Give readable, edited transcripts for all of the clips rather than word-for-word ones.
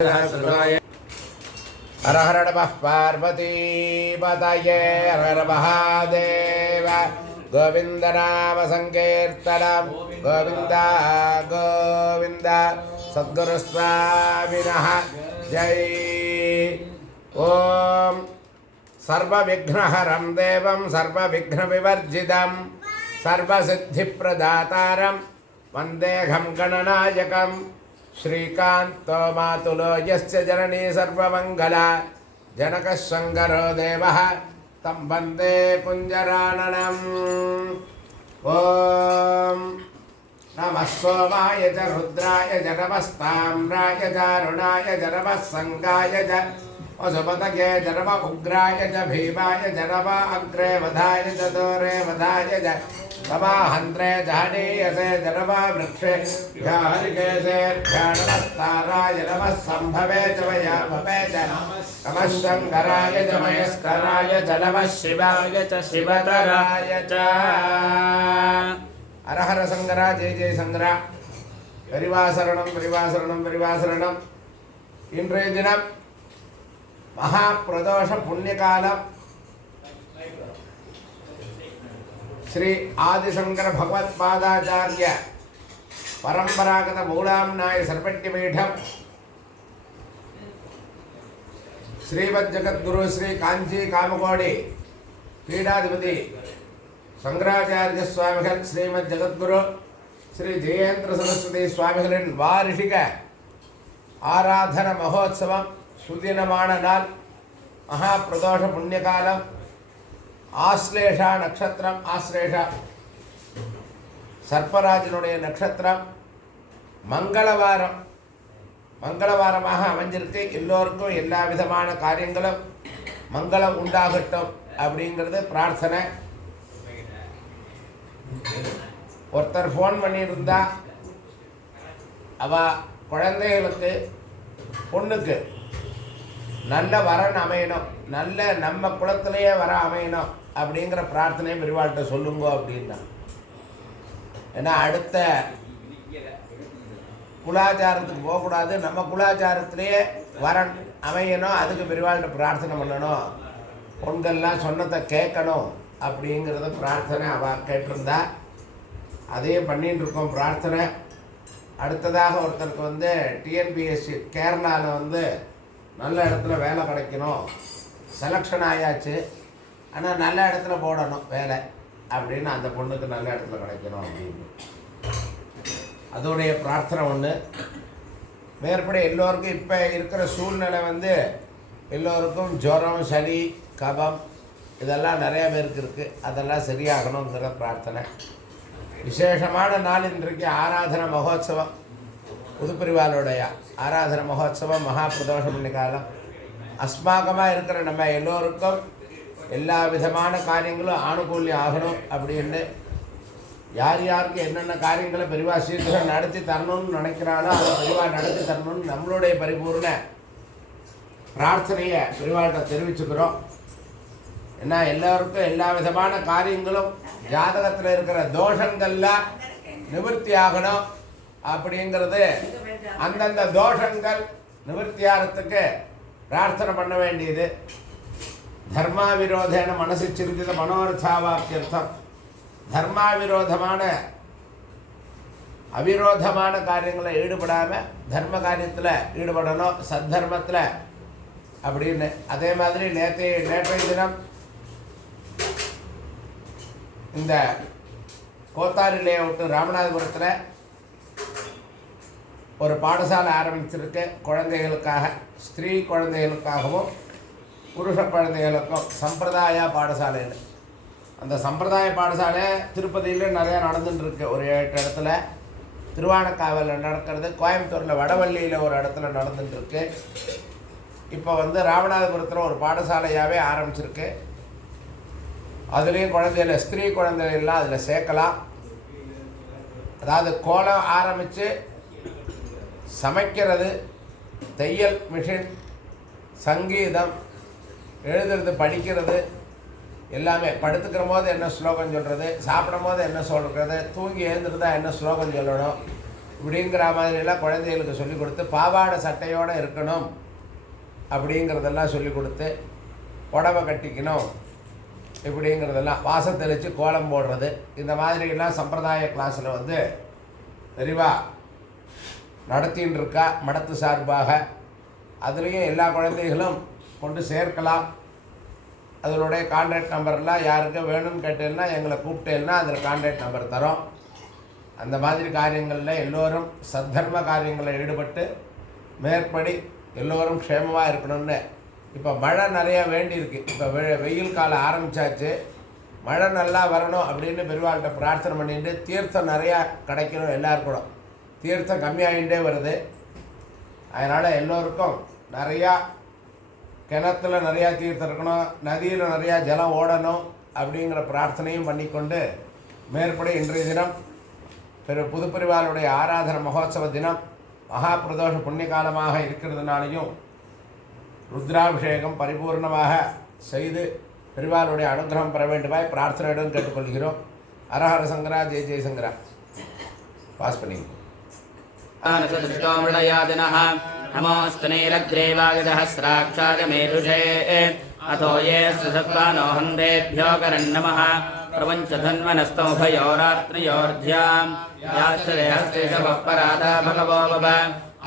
हर हर नमः पार्वती पतये हर हर महादेव गोविंद नाम संकीर्तनम गोविंद गोविंद सद्गुरु स्वामिनः जय। ओम सर्वविघ्नहरं देवं सर्वविघ्नविवर्जितं सर्वसिद्धिप्रदातारं वन्देऽहं गणनायकं श्रीकान्तो मातुलो यस्य जननी सर्वमङ्गला जनकः शङ्करो देवः तं वन्दे कुञ्जराननम्। ॐ नमः सोमाय च रुद्राय च नमस्ताम्राय च अरुणाय च नमः सङ्गाय च वसुपतये च नमः उग्राय च भीमाय च नमः अग्रे वधाय च दूरे वधाय च नमःहन्त्रे जानीयसे च नमः वृक्षे हरिकेशे नमस्ताराय नमः सम्भवे च वयामवे च नमः शङ्कराय च महेश्वराय च नमः शिवाय च शिवतराय च। हर हर शङ्करा जय जय शङ्करा परिवासरणं परिवासरणं परिवासरणं। इन्றைய தினம் महाप्रदोष पुण्यकालम श्री आदिशंकर भगवत्पादाचार्य परंपरागत मूलाम्नाय सर्वट्यपीठम श्रीमज्जगद्गुरु श्री कांची कामकोटि पीठाधिपति शंकराचार्य स्वामिகள் श्रीमज्जगद्गुरु श्री जयेन्द्र सरस्वती स्वामिகளின் வாரிஷிக ஆராதன மகோத்சவம் சுதினமான நாள் மகாபிரதோஷ புண்ணியகாலம் ஆஸ்லேஷா நட்சத்திரம் ஆஸ்லேஷா சர்ப்பராஜனுடைய நட்சத்திரம் மங்களவாரமாக அமைஞ்சிருக்கு. எல்லோருக்கும் எல்லா விதமான காரியங்களும் மங்களம் உண்டாகட்டும் அப்படிங்கிறது பிரார்த்தனை. ஒருத்தர் ஃபோன் பண்ணியிருந்தா அவ குழந்தைகளுக்கு பொண்ணுக்கு நல்ல வரன் அமையணும், நல்ல நம்ம குலத்திலேயே வர அமையணும் அப்படிங்கிற பிரார்த்தனையை பெரியவாள்கிட்ட சொல்லுங்க அப்படின்னா. ஏன்னா அடுத்த குலாச்சாரத்துக்கு போகக்கூடாது, நம்ம குலாச்சாரத்திலேயே வரன் அமையணும், அதுக்கு பெரியவாள்கிட்ட பிரார்த்தனை பண்ணணும், பொண்கள்லாம் சொன்னதை கேட்கணும் அப்படிங்கிறத பிரார்த்தனை அவள் கேட்டிருந்தா. அதையே பண்ணின்னு இருக்கோம் பிரார்த்தனை. அடுத்ததாக ஒருத்தருக்கு டிஎன்பிஎஸ்சி கேரளாவில் நல்ல இடத்துல வேலை கிடைக்கணும், செலெக்ஷன் ஆயாச்சு, ஆனால் நல்ல இடத்துல போடணும் வேலை அப்படின்னு, அந்த பொண்ணுக்கு நல்ல இடத்துல கிடைக்கணும் அப்படின்னு அதோடைய பிரார்த்தனை ஒன்று. மேற்படி எல்லோருக்கும் இப்போ இருக்கிற சூழ்நிலை எல்லோருக்கும் ஜுரம் சளி கபம் இதெல்லாம் நிறைய பேருக்கு இருக்குது, அதெல்லாம் சரியாகணுங்கிற பிரார்த்தனை. விசேஷமான நாள் இன்றைக்கு ஆராதன மகோத்சவம், புதுப்பிரிவாளுடைய ஆராதன மகோத்சவம் மகாபிரதோஷ புண்ணியகாலம். அஸ்மாகமாக இருக்கிற நம்ம எல்லோருக்கும் எல்லா விதமான காரியங்களும் ஆணுகூல்யம் ஆகணும் அப்படின்னு யார் யாருக்கு என்னென்ன காரியங்களை பெரிவா சீக்கிரம் நடத்தி தரணும்னு நினைக்கிறாளோ அதை பெரிவா நடத்தி தரணும்னு நம்மளுடைய பரிபூர்ண பிரார்த்தனையை பெரிவாள்கிட்ட தெரிவிச்சுக்கிறோம். ஏன்னா எல்லோருக்கும் எல்லா விதமான காரியங்களும் ஜாதகத்தில் இருக்கிற தோஷங்கள்லாம் நிவர்த்தி ஆகணும் அப்படிங்கிறது, அந்தந்த தோஷங்கள் நிவர்த்தியாகிறதுக்கு பிரார்த்தனை பண்ண வேண்டியது. தர்மாவிரோதேன மனசு சிந்தித மனோரதாவாப்தியர்த்தம். தர்மாவிரோதமான அவிரோதமான காரியங்களை ஈடுபடாமல் தர்ம காரியத்தில் ஈடுபடணும், சத்தர்மத்தில் அப்படின்னு. அதே மாதிரி நேற்றைய தினம் இந்த கோத்தாரி லேஅவுட்டு ராமநாதபுரத்தில் ஒரு பாடசாலை ஆரம்பிச்சிருக்கு குழந்தைகளுக்காக, ஸ்திரீ குழந்தைகளுக்காகவும் புருஷ குழந்தைகளுக்கும் சம்பிரதாய பாடசாலைன்னு. அந்த சம்பிரதாய பாடசாலை திருப்பதியில் நிறையா நடந்துட்டுருக்கு, ஒரு 8 இடத்துல. திருவானக்காவலில் நடக்கிறது, கோயம்புத்தூரில் வடவள்ளியில் ஒரு இடத்துல நடந்துட்டுருக்கு. இப்போ ராமநாதபுரத்தில் ஒரு பாடசாலையாகவே ஆரம்பிச்சிருக்கு. அதுலேயும் குழந்தைகள் ஸ்திரீ குழந்தைகள்லாம் அதில் சேர்க்கலாம். அதாவது கோலம் ஆரம்பித்து சமைக்கிறது, தையல் மிஷின், சங்கீதம், எழுதுறது, படிக்கிறது எல்லாமே. படுத்துக்கிற போது என்ன ஸ்லோகம் சொல்கிறது, சாப்பிடும் போது என்ன சொல்கிறது, தூங்கி எழுந்திருந்தால் என்ன ஸ்லோகம் சொல்லணும், இப்படிங்கிற மாதிரிலாம் குழந்தைகளுக்கு சொல்லிக் கொடுத்து பாவாடை சட்டையோடு இருக்கணும் அப்படிங்கிறதெல்லாம் சொல்லிக் கொடுத்து புடவை கட்டிக்கணும் இப்படிங்கிறதெல்லாம் வாசல் தெளித்து கோலம் போடுறது இந்த மாதிரிலாம் சம்பிரதாய கிளாஸில் வந்து தெளிவாக நடத்தின்னு இருக்கா மடத்து சார்பாக. அதுலேயும் எல்லா குழந்தைகளும் கொண்டு சேர்க்கலாம். அதனுடைய கான்டாக்ட் நம்பர்லாம் யாருக்கு வேணும்னு கேட்டேன்னா எங்களை கூப்பிட்டேன்னா அதில் கான்டாக்ட் நம்பர் தரோம். அந்த மாதிரி காரியங்களில் எல்லோரும் சத்தர்ம காரியங்களில் ஈடுபட்டு மேற்படி எல்லோரும் க்ஷேமமாக இருக்கணும்னு. இப்போ மழை நிறையா வேண்டியிருக்கு. இப்போ வெயில் காலம் ஆரம்பித்தாச்சு. மழை நல்லா வரணும் அப்படின்னு பெருவாள்கிட்ட பிரார்த்தனை பண்ணிட்டு தீர்த்தம் நிறையா கிடைக்கணும். எல்லாருக்கூட தீர்த்தம் கம்மியாகிட்டே வருது. அதனால் எல்லோருக்கும் நிறையா கிணத்துல நிறையா தீர்த்தம் இருக்கணும், நதியில் நிறையா ஜலம் ஓடணும் அப்படிங்கிற பிரார்த்தனையும் பண்ணிக்கொண்டு மேற்படி இன்றைய தினம் புதுப்பெரிவாளுடைய ஆராதன மகோத்சவ தினம் மகா பிரதோஷ புண்ணிய காலமாக இருக்கிறதுனாலையும் ருத்ராபிஷேகம் பரிபூர்ணமாக செய்து பெரிவாளுடைய அனுகிரகம் பெற வேண்டுமாய் பிரார்த்தனையுடன் கேட்டுக்கொள்கிறோம். ஹரஹர சங்கரா, ஜெய ஜெயசங்கரா. பாஸ் பண்ணி नमोस्तनीलग्रीवागदहस्राक्षागमेरुषे अथो ये सुसत्त्वानो हन्देभ्यो करन्नमः प्रपञ्चधन्वनस्तोभयोरात्रियोर्ध्यां याश्चरे हस्ते शवपराधा भगवो भव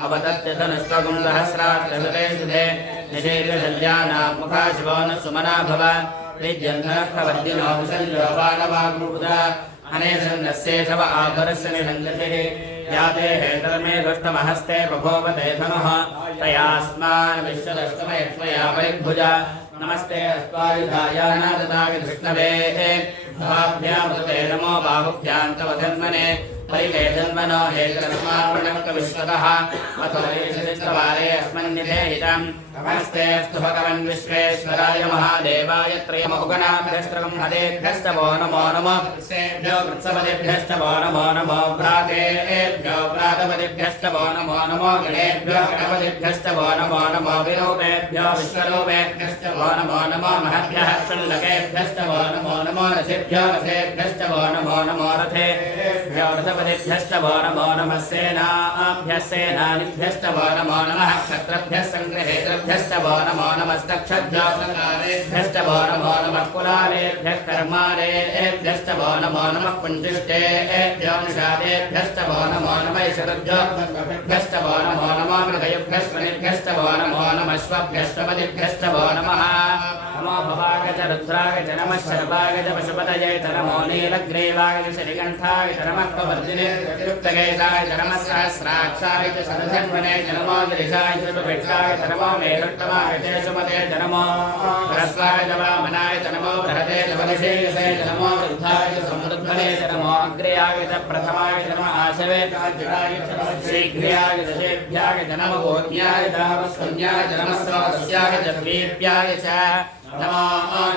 अवदत्यधनुष्वगुं सहस्राक्षसुते सुधे निषेधशल्यानां मुखा शिवो न सुमना भव विद्यन्धनप्रवर्तिनो विशल्यो बालवाग्मुदा अनेशन्नस्ये शव आभरस्य निषङ्गतिः याते हेतर्मे दुष्टमहस्ते बभोवते धनुः तयास्मान् विश्वदष्टमयक्ष्मया परिभुजा नमस्ते अस्त्वायुधायानाददाय धृष्णवे भाभ्यामुते नमो बाहुभ्यां तव धन्वने परिवे धन्वनो हेतरस्मार्पणक्तविश्वतः अतो येषवारे अस्मन्निधेहितं नमस्ते अस्तु भगवन् विश्वेश्वराय महादेवाय त्रयमुगणाभ्यस्त्रगं हदेभ्यश्च वो नमो नमः सेभ्यो कृत्सपदेभ्यश्च वो नमो नमो प्रातेभ्यो प्रातपदेभ्यश्च वो नमो नमो गणेभ्यो गणपतिभ्यश्च वो नमो नमो विरूपेभ्यो विश्वरूपेभ्यश्च वो नमो नमो महद्भ्यः क्षुल्लकेभ्यश्च वो नमो नमो रथेभ्यो रथेभ्यश्च वो नमो नमो रथेभ्यो रथपतिभ्यश्च वो नमो नमः सेनाभ्यः सेनानिभ्यश्च वो नमो नमः क्षत्रभ्यः सङ्ग्रहेतृभ्यश्च वो नमो नमस्तक्षभ्यो सङ्गारेभ्यश्च वो नमो नमः कुलालेभ्यः कर्मारेभ्यश्च वो नमो नमः पुञ्जिष्टेभ्यो निषादेभ्यश्च वो नमो नमः ईशरुभ्योभ्यश्च वो नमो नमो मृगयुभ्यश्वनिभ्यश्च वो नमो नमः श्वभ्यश्वपतिभ्यश्च वो नमः नमो भवाय च रुद्राय च नमः शर्वाय च पशुपतये च नमो नीलग्रीवाय च श्रीकण्ठाय च नमः कवर्धिने युक्तकेशाय च नमः सहस्राक्षाय च शतधन्वने च नमो गिरिशाय च सुभिक्षाय च नमो मेरुत्तमाय च सुमते च नमो ह्रस्वाय च वामनाय च नमो बृहते च वनिषेयसे च नमो वृद्धाय च समृद्धने च नमो अग्र्याय च प्रथमाय च नमः आशवे च शीघ्र्याय च शेभ्याय च नमो गोज्ञाय च वस्वन्याय च नमः स्वादस्याय च द्वीप्याय च नमो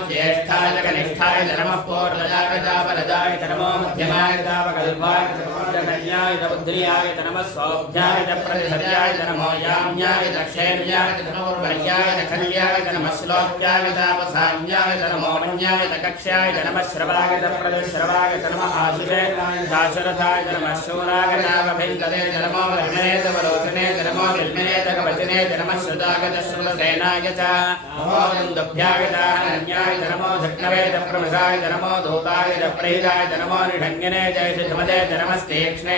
ज्येष्ठाय च कनिष्ठाय च नमः पूर्वजाय च परजाय च नमो मध्यमाय च वकल्पाय च कन्याय च बुद्ध्याय च नमः सौभ्याय च प्रतिशर्याय च नमो याम्याय च क्षेम्याय च नमो वर्याय च खल्याय च नमः श्लोक्याय च वसाम्याय च नमो मन्याय च कक्ष्याय च नमः श्रवाय च प्रतिश्रवाय च नमः आशुषे दाशरथाय च नमः शूराय च वभिन्दते च नमो वर्मणे च वरोचने च नमो विल्मने च कवचने च नमः श्रुताय च श्रुतसेनाय च नमो नन्दुभ्याय न्याय च नमो धक्नवे च प्रमसाय च नमो धूताय च प्रहिताय च नमो निषङ्गिने च सिद्धमते च नमस्तीक्ष्णे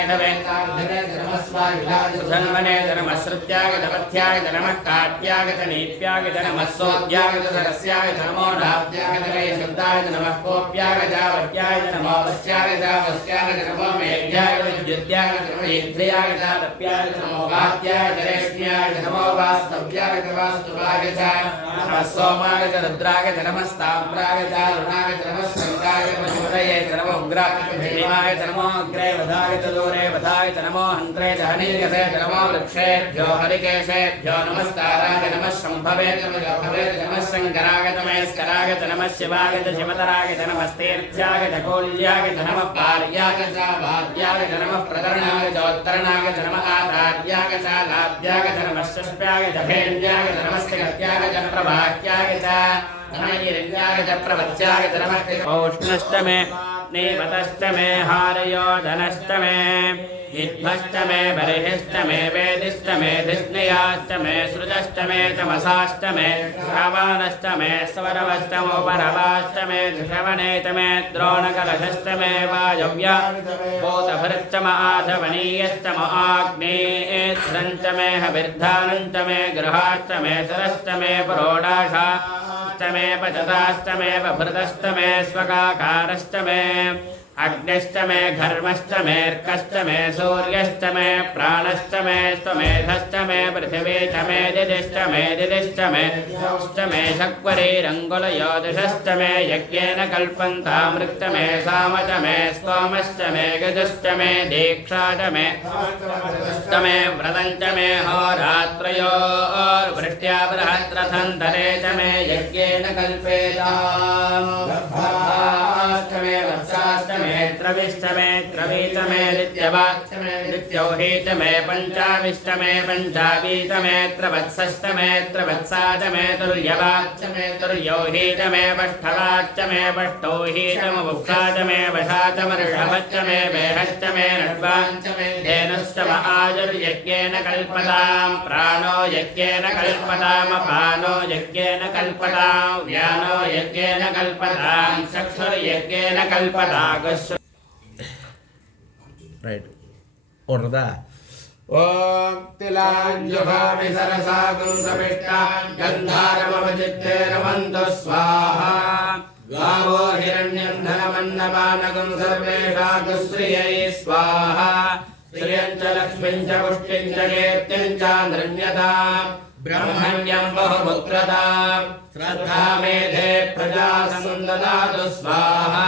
धन्वने च नमः श्रुत्याय च पथ्याय च नमः काट्याय च नीप्याय च नमः सोद्याय च सरस्याय च नमो नाभ्याय च शुद्धाय च नमः कोप्याय च वट्याय च नमो वस्याय च वस्याय च नमो मेघ्याय च विद्युत्याय च नमो ईध्र्याय च तप्याय च नमो वात्याय च रेष्म्याय च नमो वास्तव्याय च वास्तुवाय च नमः सोमाय च रुद्राय च नमस्ताम्राय च अरुणाय च नमः शङ्काय च पशुपतये च नमो उग्राय च भीमाय च नमो अग्रे वधाय च दूरे वधाय च नमो हन्त्रे च हनीयसे च नमो वृक्षेभ्यो हरिकेशेभ्यो नमस्काराय च नमः शम्भवे च नमः शङ्कराय च महेश्वराय च नमः शिवाय च शिवतराय च नमस्तीर्थ्याय च कौल्याय च नमः पार्याय च भार्याय च नमः प्रकरणाय च उत्तरणाय च नमः आधार्याय च लाभ्याय च नमः षष्ट्याय च भेन्द्याय च नमस्तिगत्याय च प्रभाक्याय च नमः च प्रवच्याय च नमः औष्णष्टमे नेवतष्टमे हारयोधनष्टमे इद्भष्टमे बर्हिष्टमे वेदिष्टमे धिष्णयाष्टमे सृजष्टमे तमसाष्टमे रावानष्टमे स्वरवष्टमोपरवाष्टमे श्रवणेतमे द्रोणकलशष्टमे वायव्या भूतभृष्टम आधवनीयष्टम आग्नेयश्रञ्चमे हविर्धानञ्चमे गृहाष्टमे सरष्टमे परोडाशाष्टमे पचताष्टमे बभृतष्टमे स्वकाकारष्टमे अग्निष्टमे घर्मष्टमेऽर्कष्टमे सूर्यष्टमे प्राणष्टमे स्वमेधष्टमे पृथिवीष्टमे दिदिष्टमे अष्टमे शक्वरीरङ्गुलयोदिषष्टमे यज्ञेन कल्पन्तामृक्तमे सामटमे स्तोमष्टमे गजुष्टमे दीक्षाटमे अष्टमे व्रतञ्चमे होरात्रयोर्वृष्ट्या बृहद्रथन्तरे च मे यज्ञेन कल्पेताम् अष्टमे वत्साष्टमे त्रविष्टमे त्रवीतमे द्वितीयवाष्टमे द्वितीयोहीतमे पञ्चाविष्टमे पञ्चावीतमे त्रवत्सष्टमे त्रवत्साटमे तुल्यवाच्चमे तुल्योहीतमे पष्ठवाच्चमे पष्टोहीतमवुक्षाटमे वशाचमर्षभच्चमे वेहच्चमे नड्वाञ्चमे धेनुष्टम आयुर्यज्ञेन कल्पतां प्राणो यज्ञेन कल्पतामपानो यज्ञेन कल्पतां व्यानो यज्ञेन कल्पतां चक्षुर्यज्ञेन कल्पतागुः ரைட் ஓடுறதா ஓம் திலாஞ்சுகாமி சரசாகும் சமிஷ்டா கந்தாரமவசித்தே ரமந்து ஸ்வாஹா गावो हिरण्यं धनमन्नपानकं सर्वेषाकुश्रियै स्वाहा श्रियं च लक्ष्मीं च पुष्टिं च कीर्तिं च नृण्यतां ब्रह्मण्यं बहुपुत्रतां श्रद्धा मेधे प्रजा सन्ददातु स्वाहा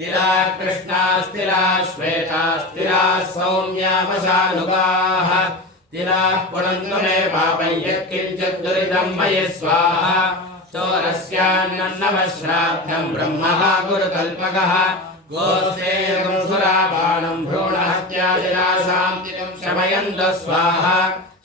स्थिरा कृष्णा स्थिरा श्वेता स्थिरा सौम्यामशानुगाः स्थिराः पुनन्तु मे पापं यत्किञ्चित् दुरितं मयि स्वाहा चोरस्यान्नवश्राद्धं ब्रह्मः गुरुकल्पकः गोस्तेयकं सुरापानं भ्रूणहत्यादिनाशां शमयन्तु स्वाहा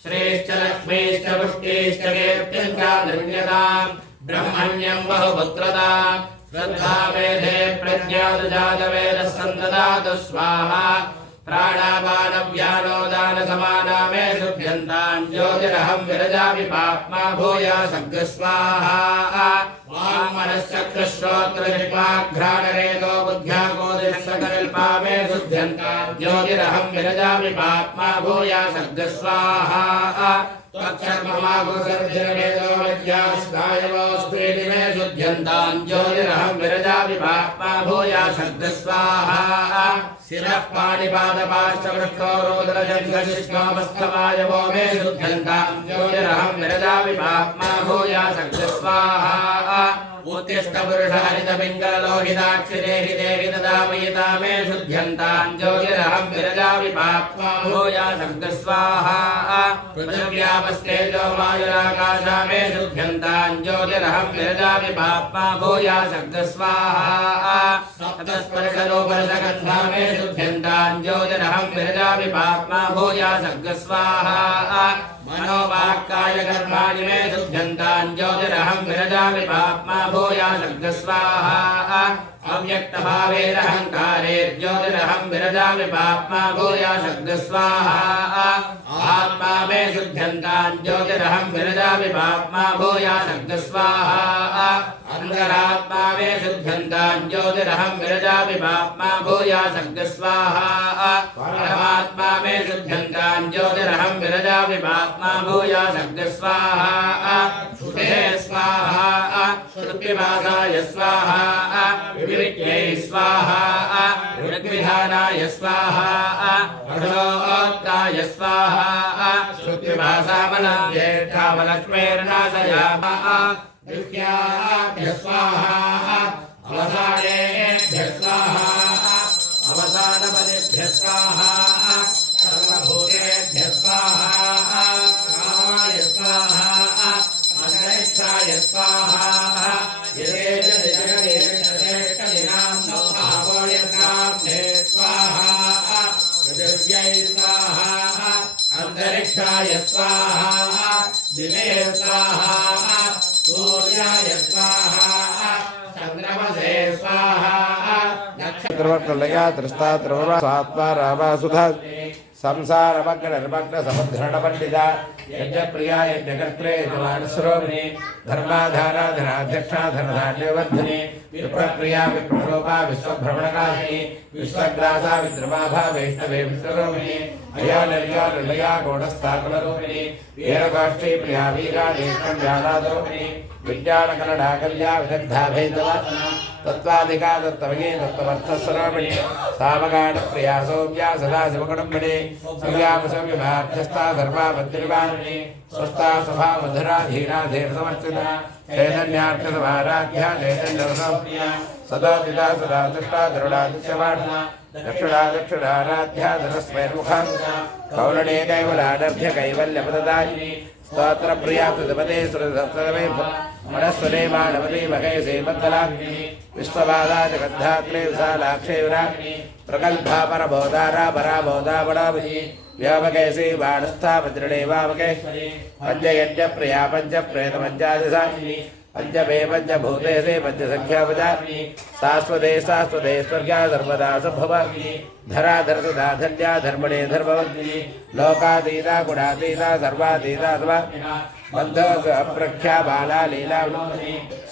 श्रेश्च लक्ष्मीश्च पुष्टिश्च कीर्तिं च नृण्यतां ब्रह्मण्यं बहुपुत्रतां श्रद्धा मेधे प्रज्ञातजातवेदः सन्ददातु स्वाहा प्राणापानव्यानोदानसमाना मे शुभ्यन्तां ज्योतिरहं विरजामि पाप्मा भूया सग्रस्वाहा वाङ्मनश्चक्षुश्रोत्रजिह्वाघ्राणरेतो बुद्ध्यागोदिशकल्पा मे शुभ्यन्तां ज्योतिरहं विरजामि पाप्मा भूया सग्रस्वाहा त्वक्षर्ममागुसर्जिर्वेदो विद्यास्नायवोऽस्त्वेति मे शुभ्यन्तां ज्योतिरहं विरजामि पाप्मा भूया सग्रस्वाहा शिरः पाणिपादपाश्चवृक्षोरोदरजङ्घशिष्णोपस्थवायवो मे शुद्धन्तां ज्योतिरहं विरजामि पाप्मा भूया सग्रस्वाहा उत्तिष्ठपुरुषहरितपिङ्गललोहिताक्षिरेहि देहि ददामयिता मे शुद्धन्तां ज्योतिरहं विरजामि पाप्मा भूया सग्रस्वाहा पृथिव्यापस्तेजो वायुराकाशा मे शुद्धन्तां ज्योतिरहं विरजामि पाप्मा भूया सग्रस्वाहा सप्तस्पर्शरूपरसगन्धा मे शुद्धन्तां ज्योतिरहं विरजामि पाप्मा भूया सग्रस्वाहा मनोवाक्काय कर्माणि मे शुद्धन्तां ज्योतिरहं विरजामि पाप्मा भूया सग्रस्वाहा अव्यक्तभावेरहङ्कारेर्ज्योतिरहं विरजामि पाप्मा भूया सग्रस्वाहा आत्मा मे शुद्धन्तां ज्योतिरहं विरजामि पाप्मा भूया सग्रस्वाहा अन्तरात्मा मे शुद्धन्तां ज्योतिरहं विरजामि पाप्मा भूया सग्रस्वाहा परमात्मा मे शुद्धन्तां ज्योतिरहं विरजामि पाप्मा भूया सग्रस्वाहा श्रुते स्वाहा श्रुतिवासाय स्वाहा विविद्यै स्वाहा ऋग्विधानाय स्वाहा अढोत्ताय स्वाहा श्रुतिवासामलक्ष्मीर्नाशयामः दिव्याभ्यः स्वाहा अवसानेभ्यः स्वाहा अवसानपदेभ्यः स्वाहा सर्वभूतेभ्यः स्वाहा कामाय स्वाहा अन्तरिक्षाय स्वाहा अंतरिक्षाय स्वाहा दिवे स्वाहा सूर्याय स्वाहा चंद्रमसे स्वाहा नक्षत्रवर्तलया त्रिस्ता त्रिभुवा स्वात्मा रामा सुधा संसारमग्न निर्मग्न समुद्धरण पंडिता यज्ञप्रिया यज्ञकर्त्रे यजमानस्वरूपिणी धर्माधाराधनाध्यक्षा धनधान्यवर्धिनी विप्रप्रिया विप्ररूपा विश्वभ्रमणकाशिनी विश्वग्रासा विद्रमाभा वैष्णवे विश्वरूपिणी अया निर्या निर्लया गौणस्थाकुलरूपिणी वीरगोष्ठी प्रिया वीरा देशं व्यालादरूपिणी विज्ञानकलडाकल्या विदग्धा भेदवासना तत्त्वाधिका तत्त्वमयी तत्त्वमर्थस्वरूपिणी सामगाढप्रिया सौम्या सदा शिवकुटुम्बिनी संज्ञामसंयमाध्यस्था सर्वाभद्रिवारिणी स्वस्था सभा मधुरा धीरा धीरसमर्चिता चैतन्यार्थसमाराध्या चैतन्यरसप्रिया सदा पिता सदा दृष्टा दृढादित्यवाढना दक्षिणा दक्षिणाराध्या धनस्मैर्मुखा कौलने कैवलानर्घ्य कैवल्यपददायिनी स्तोत्र प्रिया तुदपदे सुरसप्तमे मनस्वने मानवती महेशे मद्दलाग्नि विश्वबाधा जगद्धात्रे विशालाक्षे विराग्नि प्रकल्पा परबोधारा पराबोधा बडावही व्यावकेशे बाणस्था वज्रणे वावकेश्वरी पंचयज्ञ प्रिया पंचप्रेतमज्जादिशायिनी पंचमे पंचभूतेशे पंचसंख्यापदाग्नि शाश्वते शाश्वते स्वर्गा सर्वदा संभवाग्नि धराधर सदा धन्या धर्मणे धर्मवन्दिनी लोकातीता गुणातीता सर्वातीता स्वामिना बद्ध अप्रख्या बाला लीला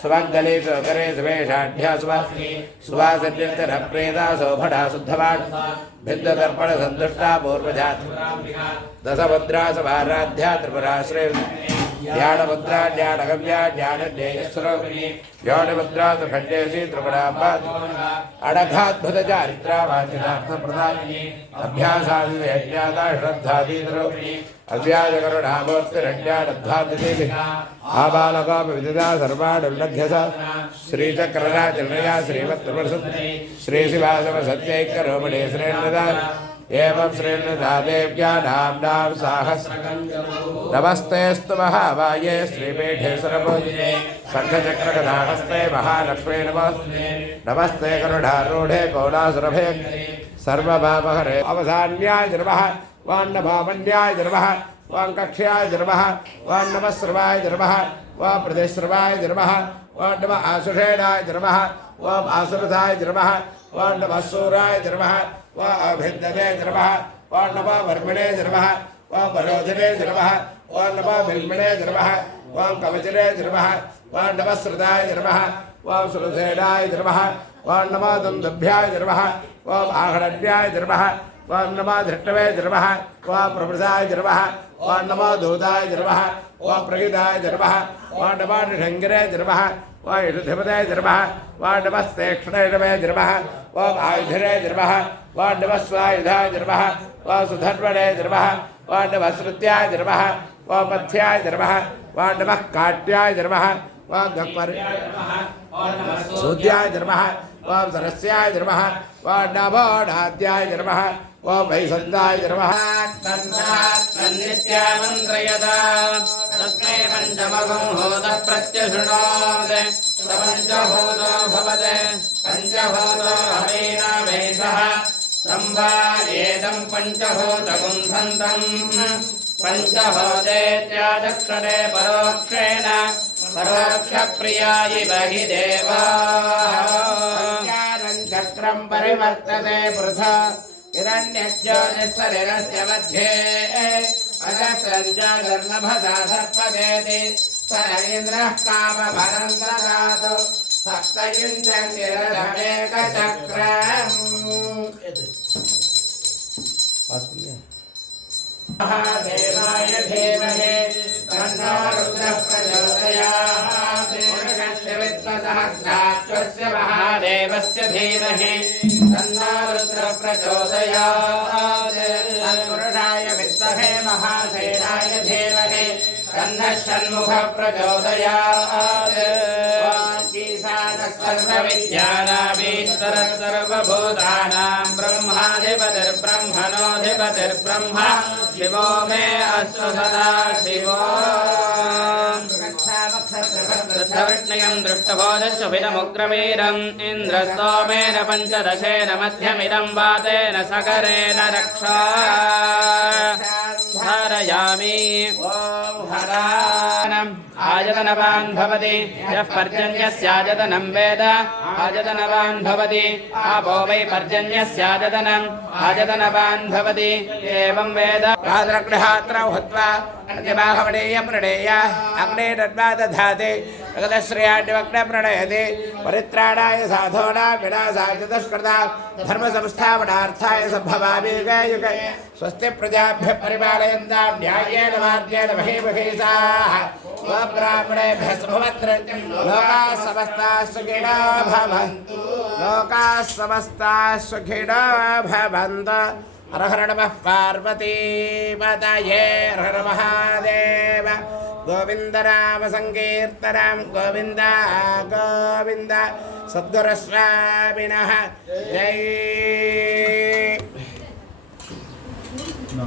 स्वगले स्वकरे स्वेषाढ्या सुवासिनी सुवासनिर्तरप्रेता शोभना शुद्धवान् भिद्दतर्पण सन्तुष्टा पूर्वजात दशभद्रा समाराध्या त्रिपुराश्रय ध्यानमुद्रा ध्यानगम्या ध्यानज्ञेयस्वरूपिणी ध्यानमुद्रा सुखण्डेशी त्रिपुराम्बा अडघाद्भुतचारित्रा वाचिनार्थप्रदायिनी अभ्यासादिज्ञाता श्रद्धादीतरूपिणी अव्याजकरुणामूर्तिरज्ञानध्वादिदेवी आबालकोपि विदिता सर्वाणुल्लघ्यसा श्रीचक्रराजनया श्रीमत्त्रिपुरसुन्दरी श्रीशिवासवसत्यैक्यरूपिणी श्रेणुदा एवं श्रेणुदा देव्या नाम्नां साहस्रकं नमस्तेऽस्तु महामाये श्रीपीठे सुरपूजिते शङ्खचक्रगदाहस्ते महालक्ष्मे नमस्ते नमस्ते करुणारूढे कौलासुरभे सर्वभावहरे अवसान्याय नमः वान्नभावन्याय नमः वाङ्कक्ष्याय नमः वान्नमस्रवाय नमः वाप्रदेश्रवाय नमः वान्नम आसुषेणाय नमः वासुरथाय नमः वान्नमसूराय नमः वाभिन्दवे नमः वान्नमवर्मिणे नमः वावरोधिने नमः वान्नमभिल्मिणे नमः वाङ्कवचने नमः वान्नमश्रुताय नमः वासुरसेनाय नमः वान्नमदुन्दुभ्याय नमः वाहरण्याय नमः वान्नमा धृष्टवे नमः वाप्रभृताय नमः वान्नमा दूताय नमः वाप्रहिताय नमः वान्नमा निषङ्गिरे नमः वायुधिपते नमः वान्नमस्तेक्षणे नमः वायुधिरे नमः वान्नमस्वायुधाय नमः वासुधर्मणे नमः वान्नमश्रुत्याय नमः वापथ्याय नमः वान्नमः काट्याय नमः वागक्पर्याय नमः सूद्याय नमः वां सरस्याय नमः वान्नमोढाद्याय नमः वां वैसन्दाय नमः तन्नित्यामन्त्रयता तस्मै पञ्चमगं होतः प्रत्यशृणोत् पञ्चभूतो भवते पञ्चभूतो हवेनावेशः सम्भायेदं पञ्चभूतगुं सन्तम् पञ्चभूतेत्यादक्षणे परोक्षेण परोक्षप्रिया इव हि देवा चक्रं परिवर्तते पृथा हिरण्यज्योतिस्वरिरस्य मध्ये अगस्रञ्जर्नभसा सर्पदेति स इन्द्रः कामभरं ददातु सप्तयुञ्जन्निरधमेकचक्रम् महादेवाय धीमहि तन्नो रुद्रः प्रचोदयात् पुरुषस्य विद्मसहस्राक्षस्य महादेवस्य धीमहि तन्नो रुद्रः प्रचोदयात् तत्पुरुषाय विद्महे महासेनाय धीमहि तन्नः षण्मुखः प्रचोदयात् सर्वविद्यानामीश्वरः सर्वभूतानां ब्रह्माधिपतिर्ब्रह्मणोऽधिपतिर्ब्रह्म शिवो मे अस्तु सदा शिवो वृष्णयं दृष्टभोजस्वभिदमुग्रवीरम् इन्द्रस्तोमेन पञ्चदशेन मध्यमिदं वातेन सकरेण रक्षा धारयामि ॐ हरानम् आयतनवान् भवति यः पर्जन्यस्यायतनं वेद आयतनवान् भवति आपो वै पर्जन्यस्यायतनम् आयतनवान् भवति एवं वेद भाद्रग्रहात्रौ हुत्वा प्रतिबाहवणेय प्रणेय अग्ने दद्वा दधाति जगदश्रेयाड्यवग्ने प्रणयति परित्राणाय साधूनां विनाशाय च दुष्कृता धर्मसंस्थापनार्थाय सम्भवामि युगे युगे स्वस्ति प्रजाभ्यः परिपालयन्तां न्याय्येन मार्गेण महीमहीषाः स्वब्राह्मणेभ्यः शुभमत्र लोकाः समस्ताः सुखिनो भवन्तु लोकाः समस्ताः सुखिनो भवन्तु हर हर नमः पार्वती पतये हर हर महादेव गोविन्द नाम संकीर्तनं गोविन्द गोविन्द सद्गुरुस्वामिनः जय